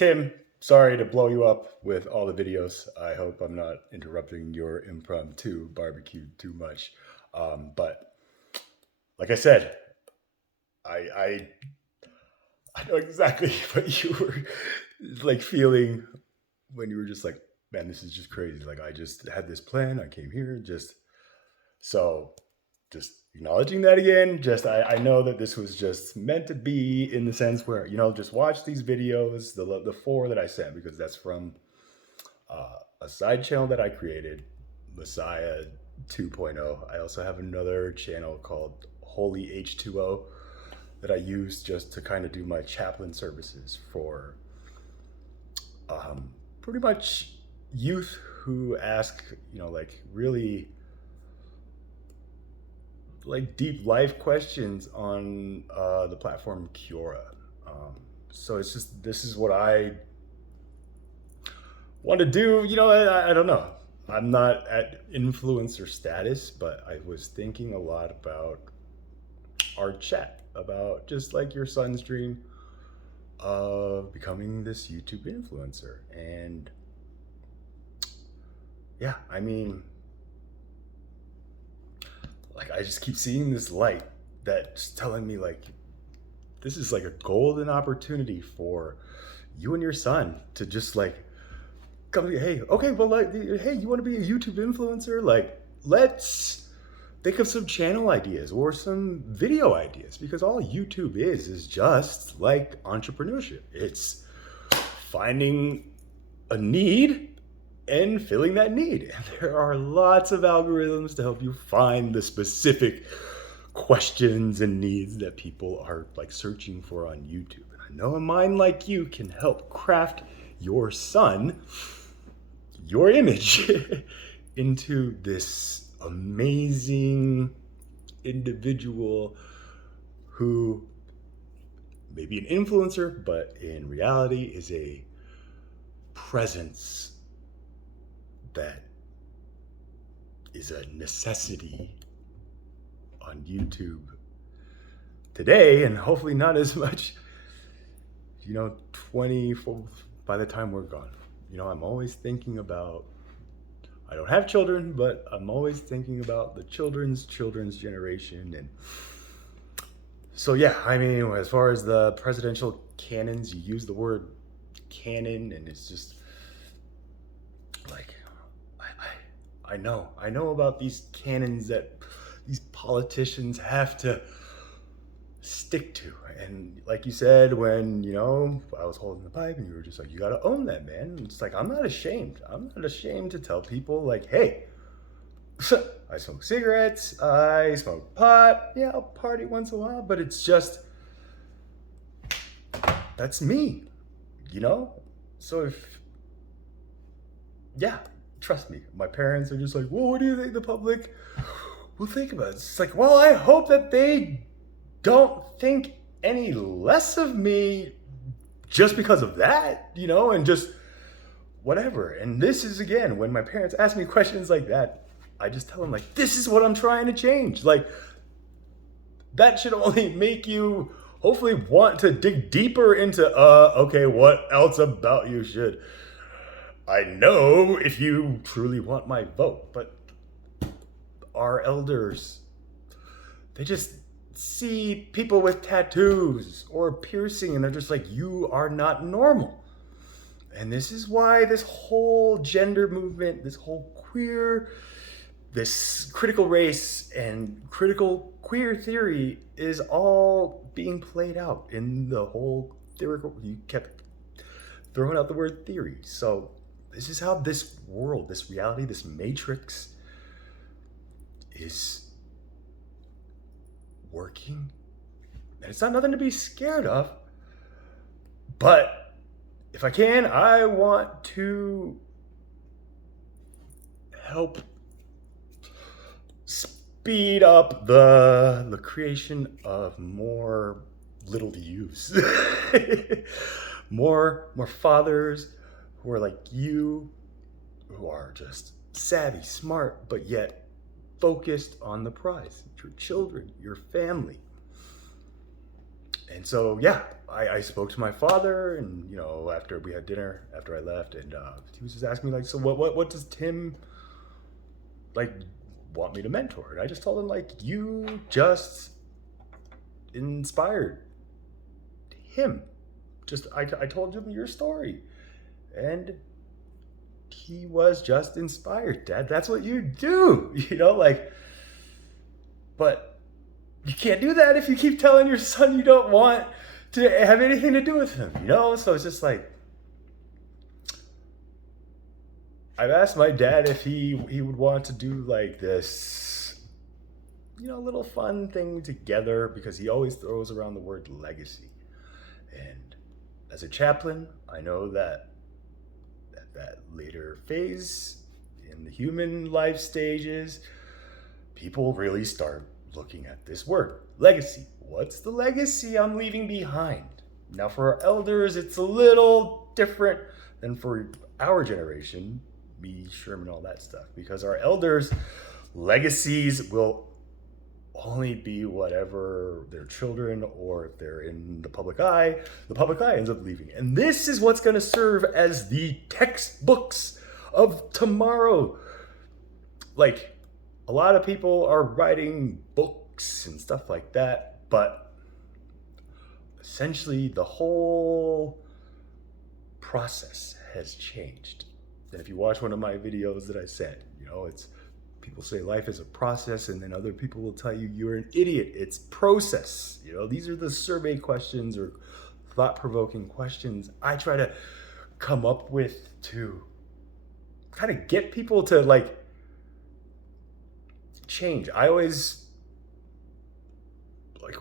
Tim, sorry to blow you up with all the videos. I hope I'm not interrupting your impromptu barbecue too much. But like I said, I, I I know exactly what you were like feeling when you were just like, man, this is just crazy. Like I just had this plan. I came here so just acknowledging that again. I know that this was just meant to be in the sense where just watch these videos, the four that I sent because that's from a side channel that I created, Messiah 2.0. I also have another channel called Holy H2O that I use just to kind of do my chaplain services for pretty much youth who ask, like really like deep life questions on the platform Kiora. So it's just this is what I want to do. I don't know. I'm not at influencer status, but I was thinking a lot about our chat about just like your son's dream of becoming this YouTube influencer. And yeah, I mean, like I just keep seeing this light that's telling me like this is like a golden opportunity for you and your son to just like come, hey, okay, well, like, hey, you want to be a YouTube influencer? Like, let's think of some channel ideas or some video ideas because all YouTube is just like entrepreneurship. It's finding a need and filling that need. And there are lots of algorithms to help you find the specific questions and needs that people are like searching for on YouTube. And I know a mind like you can help craft your son, your image into this amazing individual who may be an influencer, but in reality is a presence that is a necessity on YouTube today, and hopefully not as much 24 by the time we're gone. I'm always thinking about, I don't have children, but I'm always thinking about the children's generation. And so yeah, I mean, as far as the presidential canons, you use the word canon, and it's just like I know about these canons that these politicians have to stick to. And like you said, when I was holding the pipe and you were just like, you got to own that, man. And it's like, I'm not ashamed to tell people like, hey, I smoke cigarettes, I smoke pot, yeah, I'll party once in a while, but it's just, that's me, so trust me, my parents are just like, well, what do you think the public will think about it? It's like, well, I hope that they don't think any less of me just because of that, and just whatever. And this is, again, when my parents ask me questions like that, I just tell them like, this is what I'm trying to change. Like, that should only make you hopefully want to dig deeper into, okay, what else about you should I know if you truly want my vote. But our elders, they just see people with tattoos or piercing and they're just like, you are not normal. And this is why this whole gender movement, this whole queer, this critical race and critical queer theory is all being played out in the whole theoretical. You kept throwing out the word theory. So this is how this world, this reality, this matrix is working. And it's not nothing to be scared of. But if I can, I want to help speed up the creation of more little yous. more fathers who are like you, who are just savvy, smart, but yet focused on the prize, your children, your family. And so, yeah, I spoke to my father, and after we had dinner, after I left, and he was just asking me like, so what does Tim like want me to mentor? And I just told him like, you just inspired him. Just I told him your story, and he was just inspired. Dad, that's what you do, like. But you can't do that if you keep telling your son you don't want to have anything to do with him, So it's just like, I've asked my dad if he would want to do like this, little fun thing together, because he always throws around the word legacy. And as a chaplain, I know that later phase in the human life stages, people really start looking at this word, legacy. What's the legacy I'm leaving behind? Now, for our elders, it's a little different than for our generation, me, Sherman, all that stuff, because our elders' legacies will only be whatever their children, or if they're in the public eye ends up leaving. And this is what's going to serve as the textbooks of tomorrow. Like, a lot of people are writing books and stuff like that, but essentially the whole process has changed. And if you watch one of my videos that I said, it's people say life is a process, and then other people will tell you you're an idiot. It's process. These are the survey questions or thought-provoking questions I try to come up with to kind of get people to like change. I always like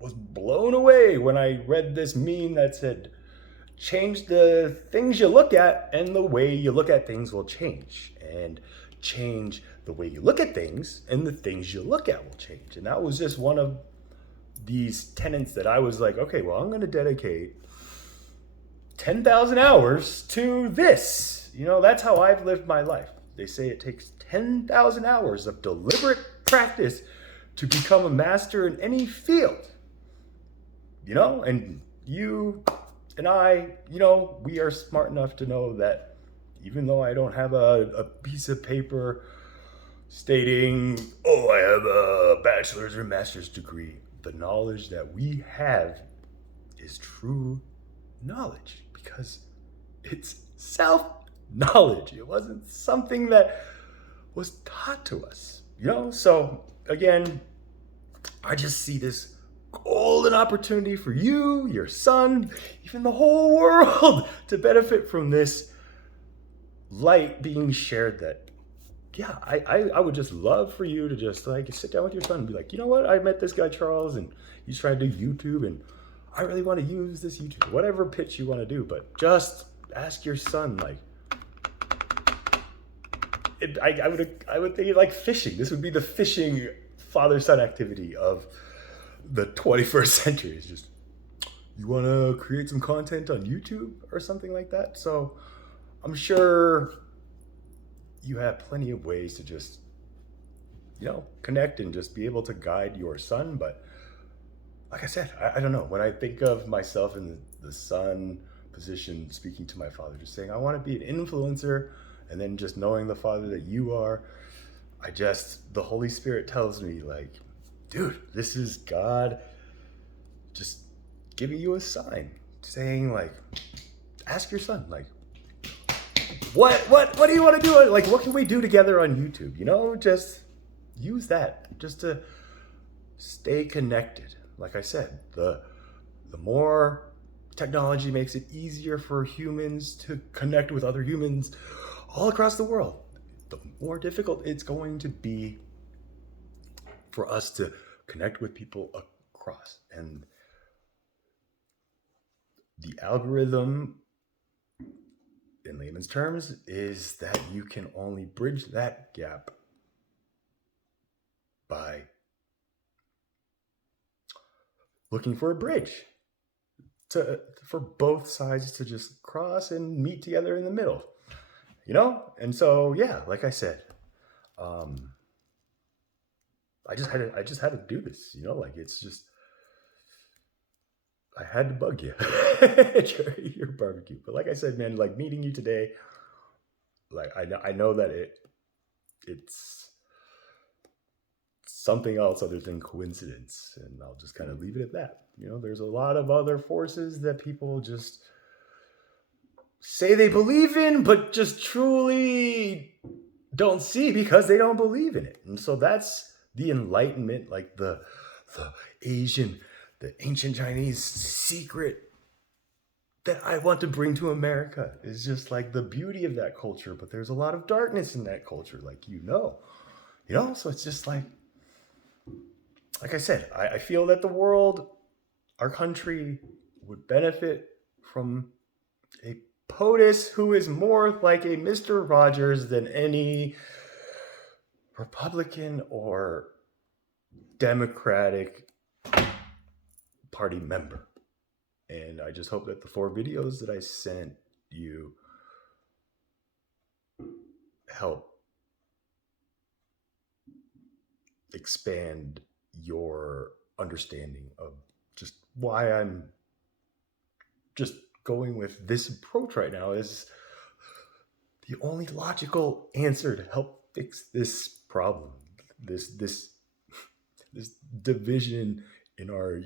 was blown away when I read this meme that said, change the things you look at and the way you look at things will change. And change the way you look at things and the things you look at will change. And that was just one of these tenets that I was like, okay, well, I'm going to dedicate 10,000 hours to this. That's how I've lived my life. They say it takes 10,000 hours of deliberate practice to become a master in any field. And you and I, we are smart enough to know that even though I don't have a piece of paper stating, oh, I have a bachelor's or master's degree, the knowledge that we have is true knowledge, because it's self-knowledge. It wasn't something that was taught to us, So again, I just see this golden opportunity for you, your son, even the whole world to benefit from this light being shared. That, yeah, I would just love for you to just like sit down with your son and be like, you know what? I met this guy, Charles, and he's trying to do YouTube, and I really want to use this YouTube, whatever pitch you want to do, but just ask your son, like, I would think like fishing. This would be the fishing father-son activity of the 21st century. It's just, you want to create some content on YouTube or something like that? So I'm sure you have plenty of ways to just, connect and just be able to guide your son. But like I said, I don't know. When I think of myself in the son position, speaking to my father, just saying, I want to be an influencer, and then just knowing the father that you are, the Holy Spirit tells me like, dude, this is God just giving you a sign, saying like, ask your son, like, what do you want to do? Like, what can we do together on YouTube? Just use that just to stay connected. Like I said, the more technology makes it easier for humans to connect with other humans all across the world, the more difficult it's going to be for us to connect with people across. And the algorithm, in layman's terms, is that you can only bridge that gap by looking for a bridge for both sides to just cross and meet together in the middle, And so, yeah, like I said, I just had to do this, like, it's just, I had to bug you during your barbecue. But like I said, man, like meeting you today, like I know that it's something else other than coincidence, and I'll just kind of leave it at that. You know, there's a lot of other forces that people just say they believe in, but just truly don't see because they don't believe in it. And so that's the Enlightenment, like the Asian, the ancient Chinese secret that I want to bring to America is just like the beauty of that culture. But there's a lot of darkness in that culture, like you know. So it's just like I said, I feel that the world, our country, would benefit from a POTUS who is more like a Mr. Rogers than any Republican or Democratic Party member. And I just hope that the 4 videos that I sent you help expand your understanding of just why I'm just going with this approach right now is the only logical answer to help fix this problem, this division in our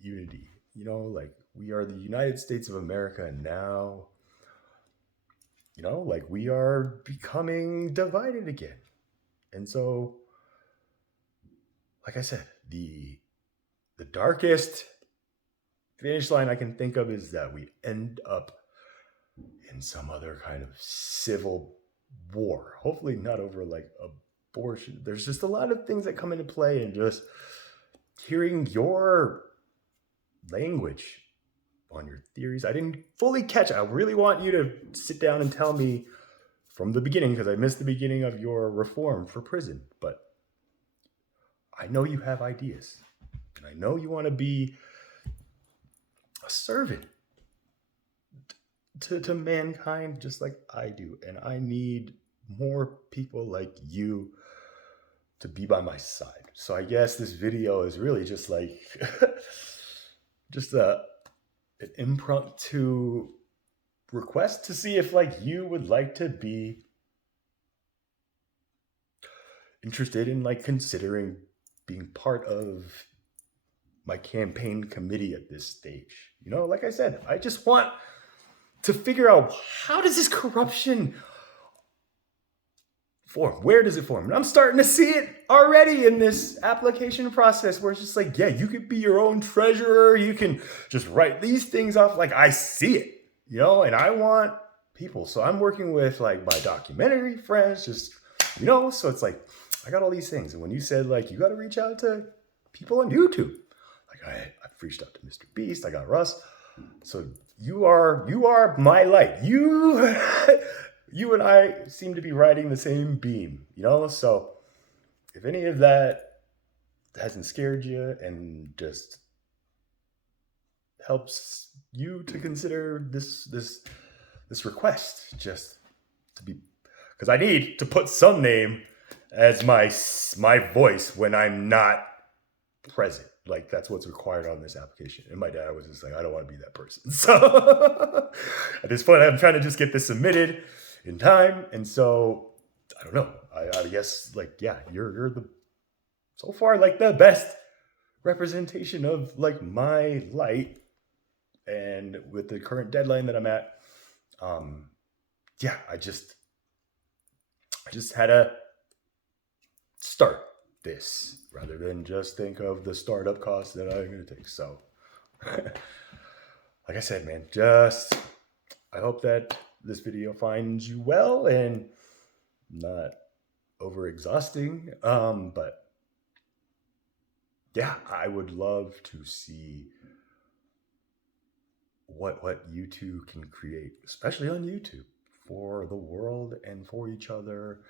unity. Like we are the United States of America, and now, like we are becoming divided again. And so, like I said, the darkest finish line I can think of is that we end up in some other kind of civil war. Hopefully not over like abortion. There's just a lot of things that come into play, and just hearing your language on your theories. I didn't fully catch it. I really want you to sit down and tell me from the beginning, because I missed the beginning of your reform for prison. But I know you have ideas, and I know you want to be a servant to mankind just like I do. And I need more people like you to be by my side. So I guess this video is really just like just an impromptu request to see if like you would like to be interested in like considering being part of my campaign committee at this stage. Like I said, I just want to figure out, how does this corruption form? Where does it form? And I'm starting to see it already in this application process, where it's just like, yeah, you could be your own treasurer. You can just write these things off. Like, I see it, and I want people. So I'm working with like my documentary friends, just, so it's like, I got all these things. And when you said like, you got to reach out to people on YouTube, like I've reached out to Mr. Beast. I got Russ. So you are my light. You and I seem to be riding the same beam, So if any of that hasn't scared you and just helps you to consider this request, just to be, because I need to put some name as my voice when I'm not present. Like, that's what's required on this application. And my dad was just like, I don't want to be that person. So at this point, I'm trying to just get this submitted in time. And so I don't know. I guess like, yeah, you're the so far like the best representation of like my light. And with the current deadline that I'm at, yeah, I just had to start this rather than just think of the startup costs that I'm going to take. So like I said, man, I hope that this video finds you well and not over exhausting. But yeah, I would love to see what you two can create, especially on YouTube, for the world and for each other,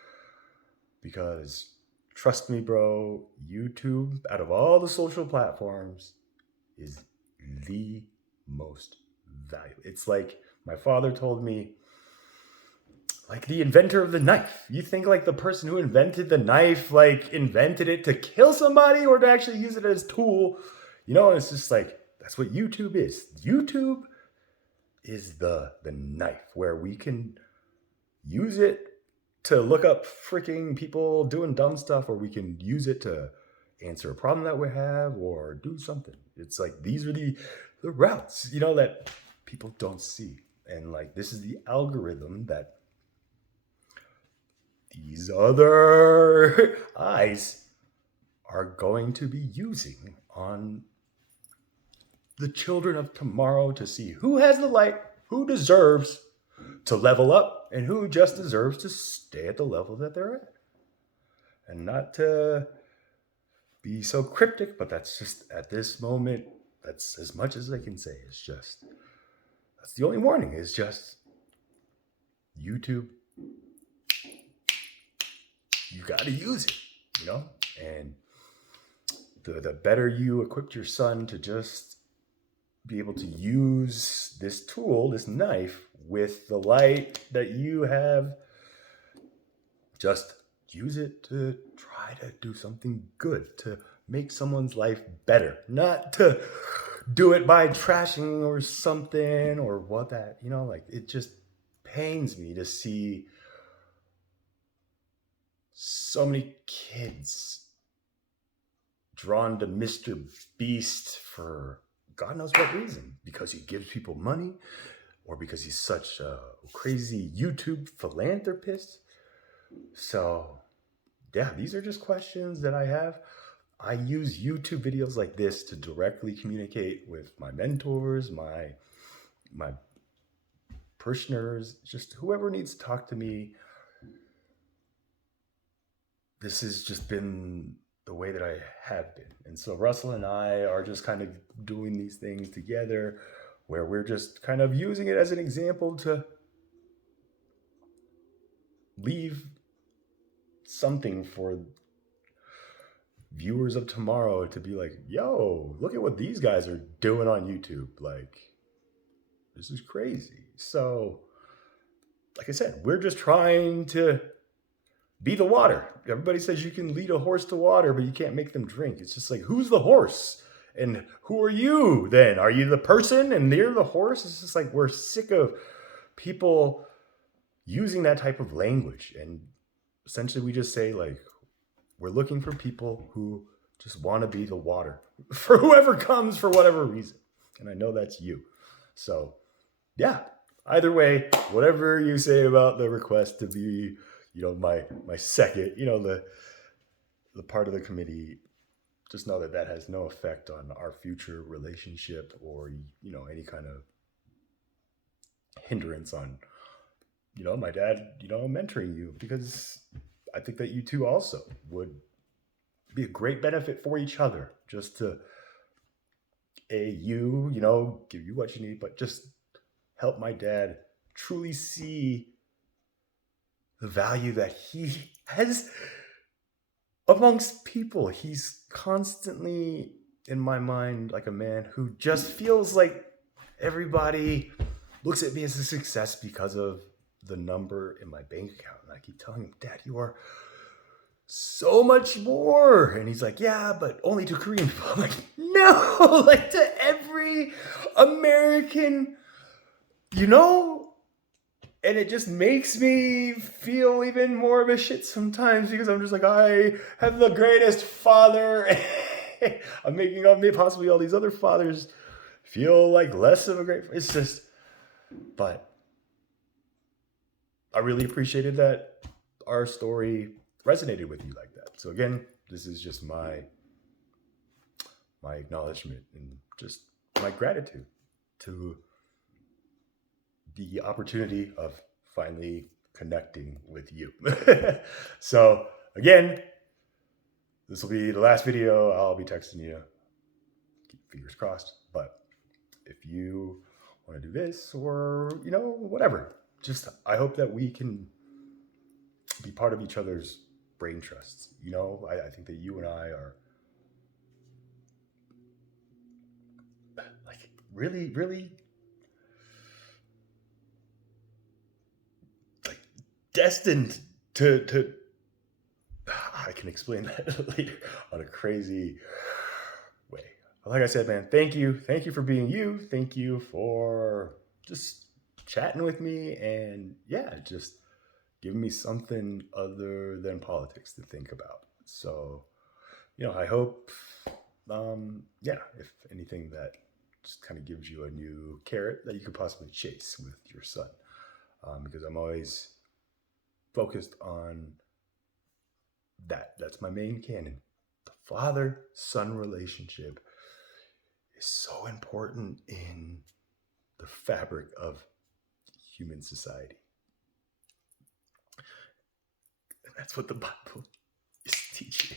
because trust me, bro, YouTube, out of all the social platforms, is the most valuable. It's like my father told me, like the inventor of the knife. You think like the person who invented the knife, like invented it to kill somebody or to actually use it as a tool, And it's just like, That's what YouTube is. YouTube is the knife where we can use it to look up freaking people doing dumb stuff, or we can use it to answer a problem that we have or do something. It's like these are the routes, that people don't see. And like this is the algorithm that these other eyes are going to be using on the children of tomorrow to see who has the light, who deserves to level up, and who just deserves to stay at the level that they're at. And not to be so cryptic, but that's just at this moment, that's as much as I can say. It's just, that's the only warning, is just YouTube. You got to use it, and the better you equip your son to just be able to use this tool, this knife, with the light that you have, just use it to try to do something good, to make someone's life better, not to do it by trashing or something or what that, like it just pains me to see so many kids drawn to Mr. Beast for God knows what reason, because he gives people money or because he's such a crazy YouTube philanthropist. So yeah, these are just questions that I have. I use YouTube videos like this to directly communicate with my mentors, my parishioners, just whoever needs to talk to me. This has just been the way that I have been. And so Russell and I are just kind of doing these things together, where we're just kind of using it as an example to leave something for viewers of tomorrow to be like, yo, look at what these guys are doing on YouTube. Like, this is crazy. So, like I said, we're just trying to be the water. Everybody says you can lead a horse to water, but you can't make them drink. It's just like, who's the horse? And who are you then? Are you the person and they're the horse? It's just like, we're sick of people using that type of language. And essentially we just say, like, we're looking for people who just want to be the water for whoever comes for whatever reason. And I know that's you. So yeah, either way, whatever you say about the request to be, my second, the part of the committee, just know that has no effect on our future relationship or, any kind of hindrance on, my dad, mentoring you, because I think that you two also would be a great benefit for each other, just to give you what you need, but just help my dad truly see the value that he has amongst people. He's constantly, in my mind, like a man who just feels like everybody looks at me as a success because of the number in my bank account. And I keep telling him, Dad, you are so much more. And he's like, yeah, but only to Korean people. I'm like, no, like to every American, And it just makes me feel even more of a shit sometimes, because I'm just like, I have the greatest father. I'm making up possibly all these other fathers feel like less of a great. It's just, but I really appreciated that our story resonated with you like that. So again, this is just my acknowledgement and just my gratitude to the opportunity of finally connecting with you. So again, this will be the last video. I'll be texting you. Keep fingers crossed. But if you want to do this or, whatever, just I hope that we can be part of each other's brain trusts. I think that you and I are like really, really like destined to I can explain that later on a crazy way. like I said, man, thank you. Thank you for being you. Thank you for just chatting with me and yeah, just giving me something other than politics to think about. So, I hope, yeah, if anything, that just kind of gives you a new carrot that you could possibly chase with your son. Because I'm always focused on that. That's my main canon. The father son relationship is so important in the fabric of human society. And that's what the Bible is teaching.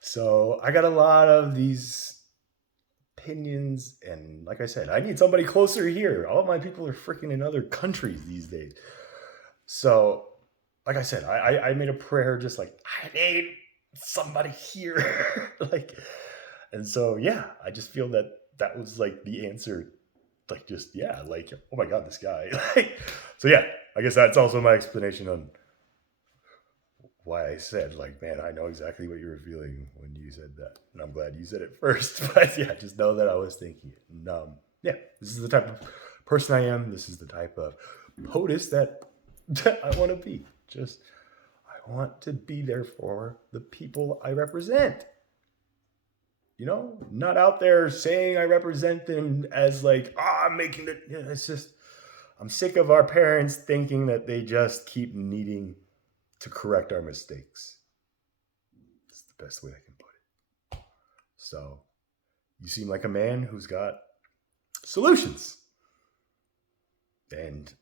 So I got a lot of these opinions, and like I said, I need somebody closer here. All of my people are freaking in other countries these days. So, like I said, I made a prayer just like, I need somebody here. Like, and so, yeah, I just feel that that was like the answer. Like, just, yeah, like, oh my God, this guy. Like, so, yeah, I guess that's also my explanation on why I said, like, man, I know exactly what you were feeling when you said that. And I'm glad you said it first. But yeah, just know that I was thinking it. And yeah, this is the type of person I am. This is the type of POTUS that I want to be. Just, I want to be there for the people I represent. Not out there saying I represent them as like, I'm making it. It's just, I'm sick of our parents thinking that they just keep needing to correct our mistakes. It's the best way I can put it. So, you seem like a man who's got solutions. And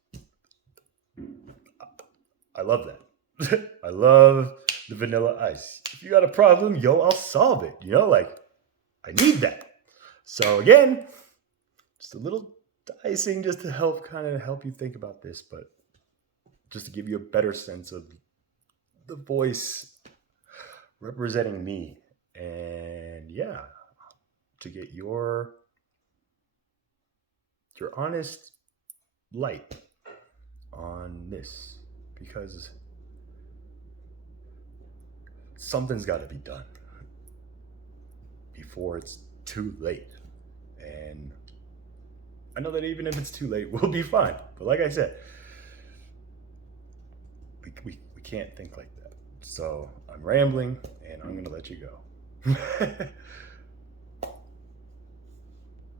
I love that. I love the vanilla ice. If you got a problem, I'll solve it. Like, I need that. So again, just a little icing just to help you think about this, but just to give you a better sense of the voice representing me. And yeah, to get your honest light on this, because something's got to be done before it's too late. And I know that even if it's too late, we'll be fine. But like I said, we can't think like that. So I'm rambling, and I'm going to let you go.